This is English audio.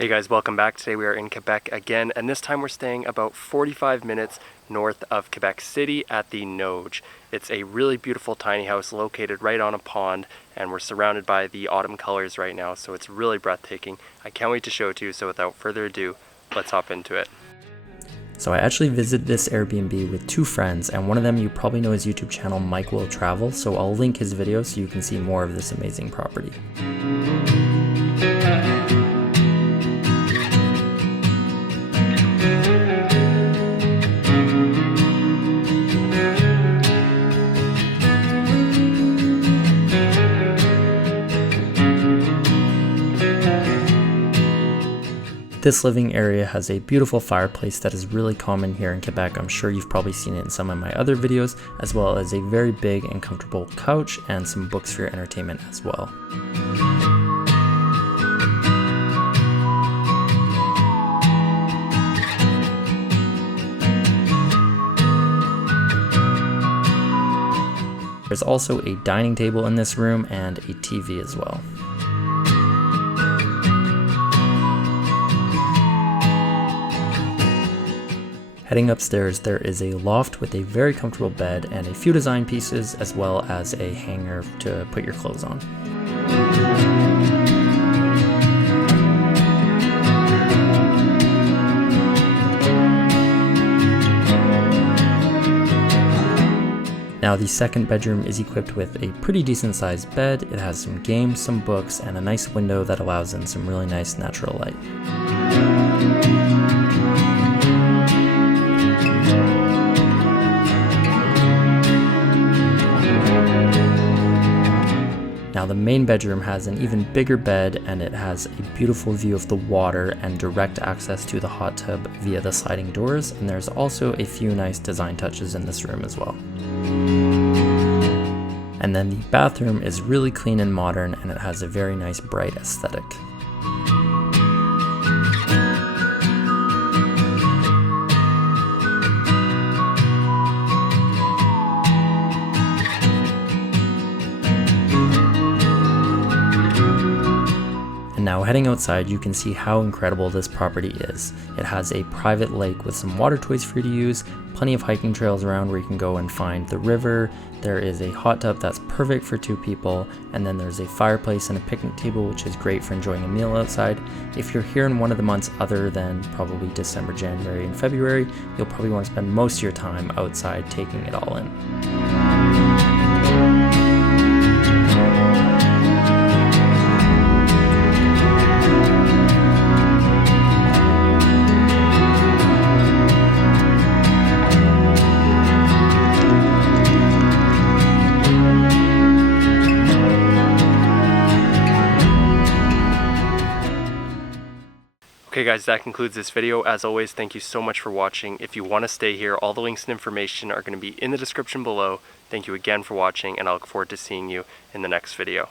Hey guys, welcome back. Today we are in Quebec again, and this time we're staying about 45 minutes north of Quebec City at the Noge. It's a really beautiful tiny house located right on a pond, and we're surrounded by the autumn colors right now, so it's really breathtaking. I can't wait to show it to you, so without further ado, let's hop into it. So I actually visited this Airbnb with two friends, and one of them you probably know his YouTube channel, Mike Will Travel, so I'll link his video so you can see more of this amazing property. This living area has a beautiful fireplace that is really common here in Quebec. I'm sure you've probably seen it in some of my other videos, as well as a very big and comfortable couch and some books for your entertainment as well. There's also a dining table in this room and a TV as well. Heading upstairs, there is a loft with a very comfortable bed and a few design pieces, as well as a hanger to put your clothes on. Now the second bedroom is equipped with a pretty decent sized bed. It has some games, some books, and a nice window that allows in some really nice natural light. Now the main bedroom has an even bigger bed, and it has a beautiful view of the water and direct access to the hot tub via the sliding doors, and there's also a few nice design touches in this room as well. And then the bathroom is really clean and modern, and it has a very nice bright aesthetic. Now heading outside, you can see how incredible this property is. It has a private lake with some water toys for you to use, plenty of hiking trails around where you can go and find the river. There is a hot tub that's perfect for 2 people, and then there's a fireplace and a picnic table, which is great for enjoying a meal outside. If you're here in one of the months other than probably December, January, and February, you'll probably want to spend most of your time outside taking it all in. Okay guys, that concludes this video. As always, thank you so much for watching. If you want to stay here, all the links and information are going to be in the description below. Thank you again for watching, and I look forward to seeing you in the next video.